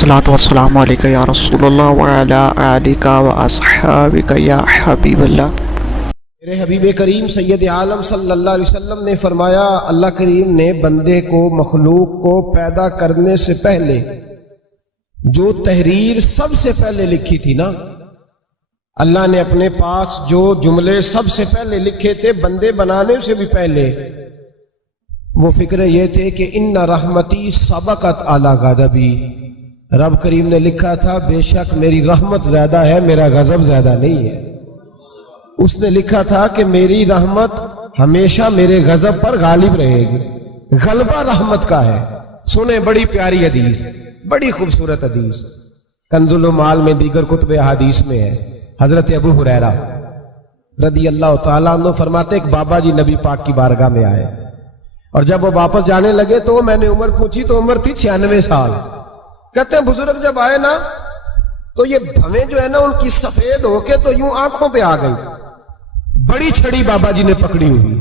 الصلاۃ والسلام علیکہ یا رسول اللہ وعلی آلک واصحابک یا حبیب اللہ۔ میرے حبیب کریم سید عالم صلی اللہ علیہ وسلم نے فرمایا، اللہ کریم نے بندے کو، مخلوق کو پیدا کرنے سے پہلے جو تحریر سب سے پہلے لکھی تھی نا، اللہ نے اپنے پاس جو جملے سب سے پہلے لکھے تھے بندے بنانے سے بھی پہلے، وہ فکر یہ تھے کہ ان رحمتی سبقت اعلی غضبی، رب کریم نے لکھا تھا بے شک میری رحمت زیادہ ہے، میرا غضب زیادہ نہیں ہے۔ اس نے لکھا تھا کہ میری رحمت ہمیشہ میرے غضب پر غالب رہے گی، غلبہ رحمت کا ہے۔ سنیں بڑی پیاری حدیث، بڑی خوبصورت حدیث، کنز المال میں دیگر کتب احادیث میں ہے۔ حضرت ابو ہریرہ رضی اللہ تعالیٰ عنہ فرماتے ایک بابا جی نبی پاک کی بارگاہ میں آئے، اور جب وہ واپس جانے لگے تو میں نے عمر پوچھی تو عمر تھی 96 سال۔ کہتے ہیں بزرگ جب آئے نا تو یہ بھویں جو ہے نا ان کی سفید ہو کے تو یوں آنکھوں پہ آ گئی۔ بڑی چھڑی بابا جی نے پکڑی ہوئی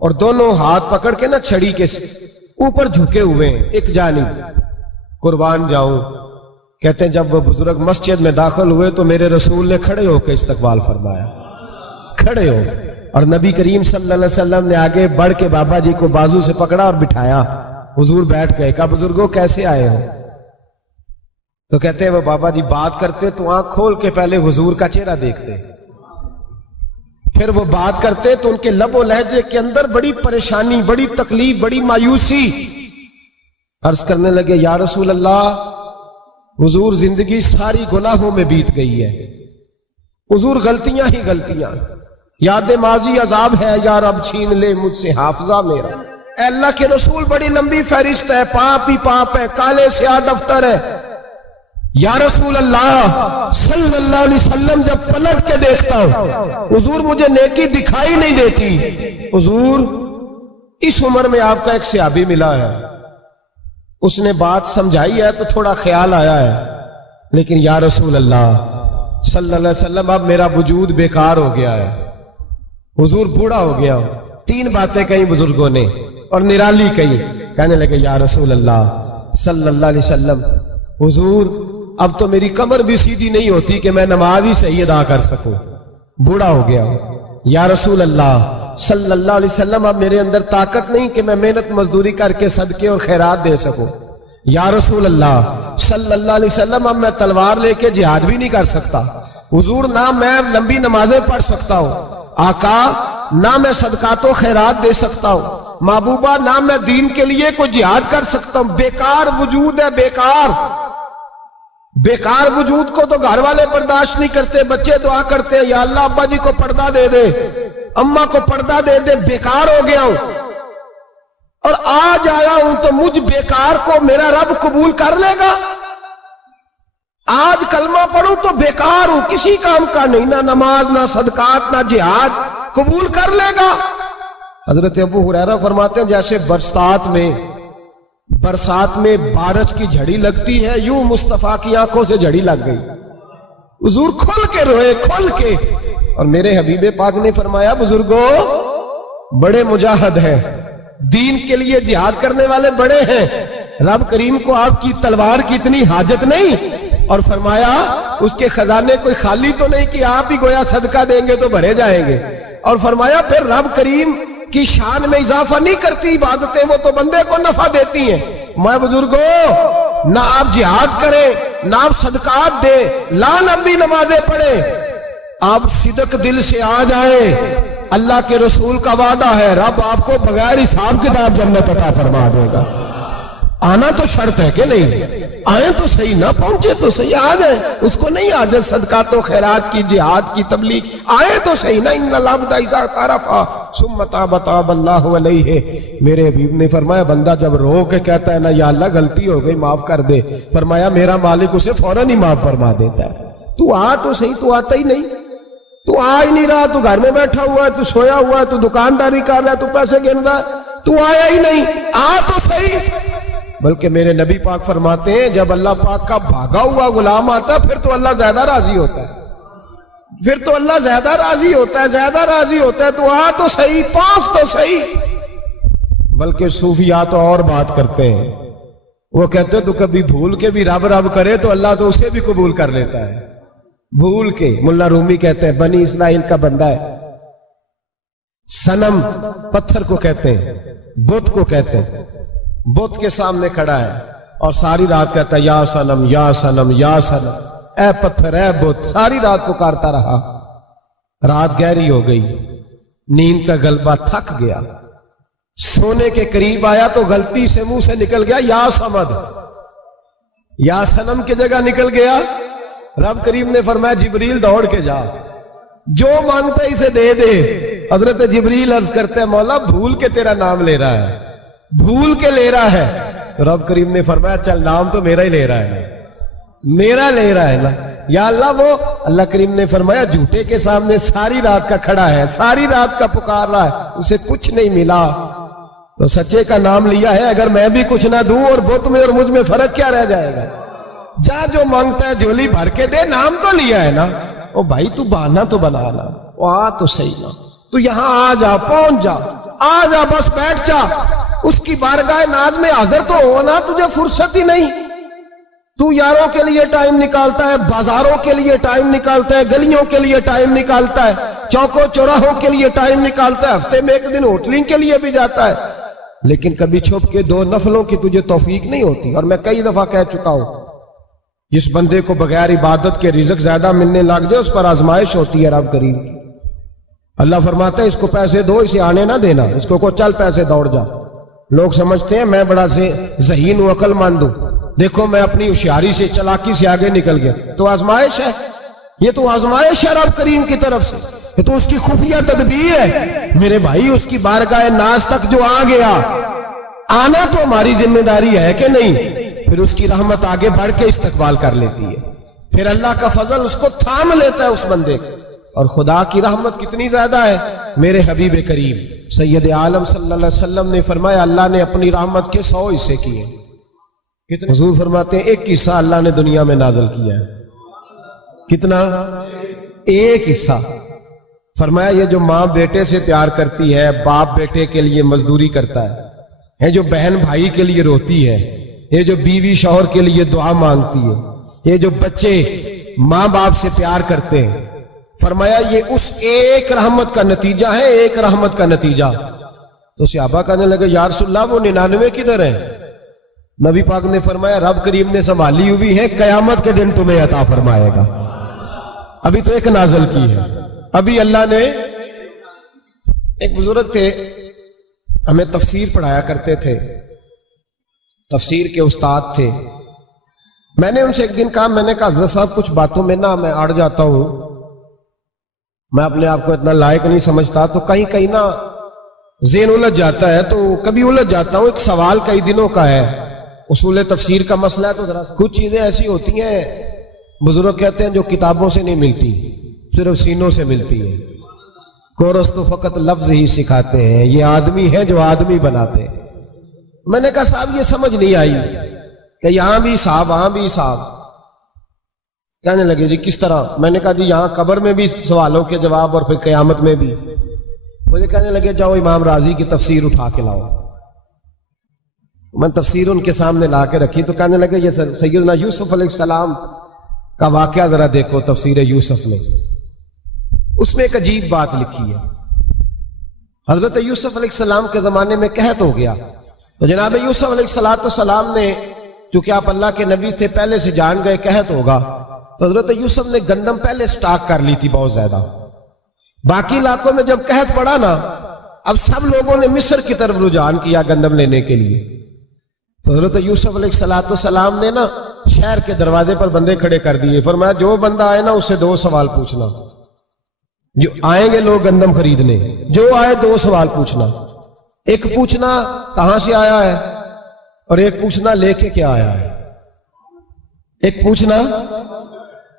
اور دونوں ہاتھ پکڑ کے نا چھڑی کے اوپر جھکے ہوئے ہیں ایک جانب، قربان جاؤں۔ کہتے ہیں جب وہ بزرگ مسجد میں داخل ہوئے تو میرے رسول نے کھڑے ہو کے استقبال فرمایا، کھڑے ہو کے، اور نبی کریم صلی اللہ علیہ وسلم نے آگے بڑھ کے بابا جی کو بازو سے پکڑا اور بٹھایا۔ حضور بیٹھ گئے، کہا بزرگوں کیسے آئے ہو؟ تو کہتے ہیں وہ بابا جی بات کرتے تو آنکھ کھول کے پہلے حضور کا چہرہ دیکھتے، پھر وہ بات کرتے تو ان کے لب و لہجے کے اندر بڑی پریشانی، بڑی تکلیف، بڑی مایوسی۔ عرض کرنے لگے یا رسول اللہ، حضور زندگی ساری گناہوں میں بیت گئی ہے، حضور غلطیاں ہی غلطیاں، یاد ماضی عذاب ہے، یا رب چھین لے مجھ سے حافظہ میرا۔ اے اللہ کے رسول بڑی لمبی فہرست ہے، پاپ ہی پاپ ہے، کالے سیاہ دفتر ہے۔ یا رسول اللہ صلی اللہ علیہ وسلم جب پلٹ کے دیکھتا ہوں حضور مجھے نیکی دکھائی نہیں دیتی۔ حضور اس عمر میں آپ کا ایک صحابی ملا ہے، اس نے بات سمجھائی ہے تو تھوڑا خیال آیا ہے، لیکن یا رسول اللہ صلی اللہ علیہ وسلم اب میرا وجود بیکار ہو گیا ہے، حضور بوڑھا ہو گیا ہوں۔ 3 باتیں کہیں بزرگوں نے اور نرالی کہیں، کہنے لگے یا رسول اللہ صلی اللہ علیہ وسلم، حضور اب تو میری کمر بھی سیدھی نہیں ہوتی کہ میں نماز ہی صحیح ادا کر سکوں، بوڑھا ہو گیا ہوں۔ یا رسول اللہ صلی اللہ علیہ وسلم اب میرے اندر طاقت نہیں کہ میں محنت مزدوری کر کے صدقے اور خیرات دے سکوں۔ یا رسول اللہ صلی اللہ علیہ وسلم اب میں تلوار لے کے جہاد بھی نہیں کر سکتا، حضور نہ میں لمبی نمازیں پڑھ سکتا ہوں، آقا نہ میں صدقات و خیرات دے سکتا ہوں، محبوبہ نہ میں دین کے لیے کوئی جہاد کر سکتا ہوں، بیکار وجود ہے، بیکار وجود کو تو گھر والے برداشت نہیں کرتے، بچے دعا کرتے ہیں یا اللہ ابا جی کو پردہ دے دے، اماں کو پردہ دے دے، بیکار ہو گیا ہوں اور آج آیا ہوں تو مجھ بیکار کو میرا رب قبول کر لے گا؟ آج کلمہ پڑھوں تو بیکار ہوں، کسی کام کا نہیں، نہ نماز نہ صدقات نہ جہاد، قبول کر لے گا؟ حضرت ابو ہریرہ فرماتے ہیں جیسے برسات میں بارش کی جھڑی لگتی ہے، یوں مصطفیٰ کی آنکھوں سے جھڑی لگ گئی، حضور کھل کے روئے، کھل کے۔ اور میرے حبیب پاک نے فرمایا بزرگوں بڑے مجاہد ہیں، دین کے لیے جہاد کرنے والے بڑے ہیں، رب کریم کو آپ کی تلوار کی اتنی حاجت نہیں، اور فرمایا اس کے خزانے کوئی خالی تو نہیں کہ آپ ہی گویا صدقہ دیں گے تو بھرے جائیں گے، اور فرمایا پھر رب کریم کی شان میں اضافہ نہیں کرتی عبادتیں، وہ تو بندے کو نفع دیتی ہیں۔ میں بزرگوں نہ آپ جہاد کریں، نہ آپ صدقات دیں، لا لمبی نمازیں پڑھیں، آپ صدق دل سے آ جائیں، اللہ کے رسول کا وعدہ ہے رب آپ کو بغیر حساب کتاب جنت عطا فرما دے گا۔ آنا تو شرط ہے کہ نہیں؟ آئیں تو صحیح، نہ پہنچے تو صحیح، آ جائیں، اس کو نہیں عادت صدقات و خیرات کی، جہاد کی، تبلیغ، آئے تو صحیح نا۔ ان العبد اذا اعترف ثم تاب تاب اللہ علیہ۔ میرے حبیب نے فرمایا بندہ جب رو کے کہتا ہے نا یا اللہ غلطی ہو گئی معاف کر دے، فرمایا میرا مالک اسے فوراً ہی معاف فرما دیتا ہے۔ تو آ تو صحیح، تو آتا ہی نہیں، تو آ ہی نہیں رہا، تو گھر میں بیٹھا ہوا ہے، تو سویا ہوا ہے، تو دکانداری کر رہا ہے، تو پیسے گن رہا ہے، تو آیا ہی نہیں، آ تو صحیح۔ بلکہ میرے نبی پاک فرماتے ہیں جب اللہ پاک کا بھاگا ہوا غلام آتا پھر تو اللہ زیادہ راضی ہوتا ہے، پھر تو اللہ زیادہ راضی ہوتا ہے، زیادہ راضی ہوتا ہے، تو آ تو صحیح، پہنچ تو صحیح۔ بلکہ صوفیات اور بات کرتے ہیں، وہ کہتے تو کبھی بھول کے بھی رب رب کرے تو اللہ تو اسے بھی قبول کر لیتا ہے، بھول کے۔ ملا رومی کہتے ہیں بنی اسرائیل کا بندہ ہے، صنم پتھر کو کہتے ہیں، بت کو کہتے ہیں، بت کے سامنے کھڑا ہے اور ساری رات کہتا ہے یا صنم یا صنم یا صنم، اے پتھر اے بت، ساری رات پکارتا رہا۔ رات گہری ہو گئی، نیند کا غلبہ، تھک گیا، سونے کے قریب آیا تو غلطی سے منہ سے نکل گیا یا صمد، یا صنم کی جگہ نکل گیا۔ رب کریم نے فرمایا جبریل دوڑ کے جا، جو مانگتا اسے دے دے۔ حضرت جبریل عرض کرتے ہیں مولا بھول کے تیرا نام لے رہا ہے، بھول کے لے رہا ہے۔ تو رب کریم نے فرمایا چل نام تو میرا ہی لے رہا ہے، میرا لے رہا ہے نا یا اللہ۔ وہ اللہ کریم نے فرمایا جھوٹے کے سامنے ساری رات کا کھڑا ہے، ساری رات کا پکار رہا ہے، اسے کچھ نہیں ملا تو سچے کا نام لیا ہے۔ اگر میں بھی کچھ نہ دوں اور بت میں اور مجھ میں فرق کیا رہ جائے گا؟ جا جو مانگتا ہے جھولی بھر کے دے، نام تو لیا ہے نا۔ او بھائی تو بہانا تو بنا نا، وہ آ تو صحیح نا، تو یہاں آ جا، پہنچ جا، آ جا، بس بیٹھ جا، اس کی بارگاہ ناز میں حاضر تو ہو نا۔ تجھے فرصت ہی نہیں، تو یاروں کے لیے ٹائم نکالتا ہے، بازاروں کے لیے ٹائم نکالتا ہے، گلیوں کے لیے ٹائم نکالتا ہے، چوکوں چوراہوں کے لیے ٹائم نکالتا ہے، ہفتے میں ایک دن ہوٹلنگ کے لیے بھی جاتا ہے، لیکن کبھی چھپ کے 2 نفلوں کی تجھے توفیق نہیں ہوتی۔ اور میں کئی دفعہ کہہ چکا ہوں جس بندے کو بغیر عبادت کے رزق زیادہ ملنے لگ جائے اس پر آزمائش ہوتی ہے رب کریم کی۔ اللہ فرماتا ہے اس کو پیسے دو، اسے آنے نہ دینا، اس کو چل پیسے دوڑ جا۔ لوگ سمجھتے ہیں میں بڑا ذہین و عقل مند ہوں، دیکھو میں اپنی ہوشیاری سے چلاکی سے آگے نکل گیا، تو آزمائش ہے، یہ تو آزمائش ہے رب کریم کی طرف سے، یہ تو اس کی خفیہ تدبیر ہے۔ میرے بھائی اس کی بارگاہ ناز تک جو آ گیا، آنا تو ہماری ذمہ داری ہے کہ نہیں؟ پھر اس کی رحمت آگے بڑھ کے استقبال کر لیتی ہے، پھر اللہ کا فضل اس کو تھام لیتا ہے اس بندے کو۔ اور خدا کی رحمت کتنی زیادہ ہے، میرے حبیب کریم سید عالم صلی اللہ علیہ وسلم نے فرمایا اللہ نے اپنی رحمت کے 100 حصے کیے۔ کتنے؟ حضور فرماتے ہیں ایک حصہ اللہ نے دنیا میں نازل کیا ہے۔ کتنا؟ ایک حصہ۔ فرمایا یہ جو ماں بیٹے سے پیار کرتی ہے، باپ بیٹے کے لیے مزدوری کرتا ہے، جو بہن بھائی کے لیے روتی ہے، یہ جو بیوی شوہر کے لیے دعا مانگتی ہے، یہ جو بچے ماں باپ سے پیار کرتے ہیں، فرمایا یہ اس ایک رحمت کا نتیجہ ہے، ایک رحمت کا نتیجہ۔ تو صحابہ کہنے لگے یا رسول اللہ وہ 99 کدھر ہیں؟ نبی پاک نے فرمایا رب کریم نے سنبھالی ہوئی ہے، قیامت کے دن تمہیں عطا فرمائے گا، ابھی تو ایک نازل کی ہے، ابھی اللہ نے۔ ایک بزرگ تھے ہمیں تفسیر پڑھایا کرتے تھے، تفسیر کے استاد تھے۔ میں نے ان سے ایک دن کہا، میں نے کہا حضرت صاحب کچھ باتوں میں نا میں اڑ جاتا ہوں، میں اپنے آپ کو اتنا لائق نہیں سمجھتا، تو کہیں کہیں نا ذہن الجھ جاتا ہے، تو کبھی الجھ جاتا ہوں۔ ایک سوال کئی دنوں کا ہے، اصول تفسیر کا مسئلہ ہے، تو ذرا کچھ چیزیں ایسی ہوتی ہیں بزرگ کہتے ہیں جو کتابوں سے نہیں ملتی، صرف سینوں سے ملتی ہے۔ کورس تو فقط لفظ ہی سکھاتے ہیں، یہ آدمی ہے جو آدمی بناتے ہیں۔ میں نے کہا صاحب یہ سمجھ نہیں آئی کہ یہاں بھی صاحب وہاں بھی صاحب۔ کہنے لگے جی کس طرح؟ میں نے کہا جی یہاں قبر میں بھی سوالوں کے جواب اور پھر قیامت میں بھی۔ مجھے کہنے لگے جاؤ امام راضی کی تفسیر اٹھا کے لاؤ۔ میں تفسیر ان کے سامنے لا کے رکھی تو کہنے لگے یہ سیدنا یوسف علیہ السلام کا واقعہ ذرا دیکھو تفسیر یوسف میں، اس میں ایک عجیب بات لکھی ہے۔ حضرت یوسف علیہ السلام کے زمانے میں قحط ہو گیا، تو جناب یوسف علیہ السلام نے، چونکہ آپ اللہ کے نبی تھے پہلے سے جان گئے قحط ہوگا، تو حضرت یوسف نے گندم پہلے سٹاک کر لی تھی بہت زیادہ۔ باقی علاقوں میں جب قحط پڑا نا، اب سب لوگوں نے مصر کی طرف رجحان کیا گندم لینے کے لیے، تو حضرت یوسف علیہ السلام نے نا شہر کے دروازے پر بندے کھڑے کر دیے، فرمایا جو بندہ آئے نا اس سے 2 سوال پوچھنا، جو آئیں گے لوگ گندم خریدنے، جو آئے 2 سوال پوچھنا، ایک پوچھنا کہاں سے آیا ہے اور ایک پوچھنا لے کے کیا آیا ہے۔ ایک پوچھنا،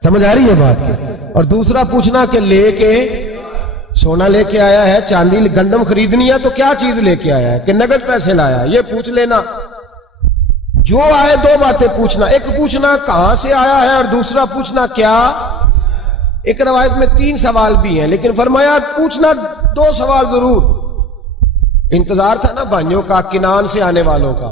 سمجھ آ رہی ہے بات، اور دوسرا پوچھنا کہ لے کے سونا لے کے آیا ہے، چاندی گندم خریدنی ہے تو کیا چیز لے کے آیا ہے، کہ نگد پیسے لایا ہے، یہ پوچھ لینا۔ جو آئے 2 باتیں پوچھنا، ایک پوچھنا کہاں سے آیا ہے اور دوسرا پوچھنا کیا۔ ایک روایت میں 3 سوال بھی ہیں، لیکن فرمایا پوچھنا 2 سوال ضرور۔ انتظار تھا نا بھائیوں کا کنان سے آنے والوں کا،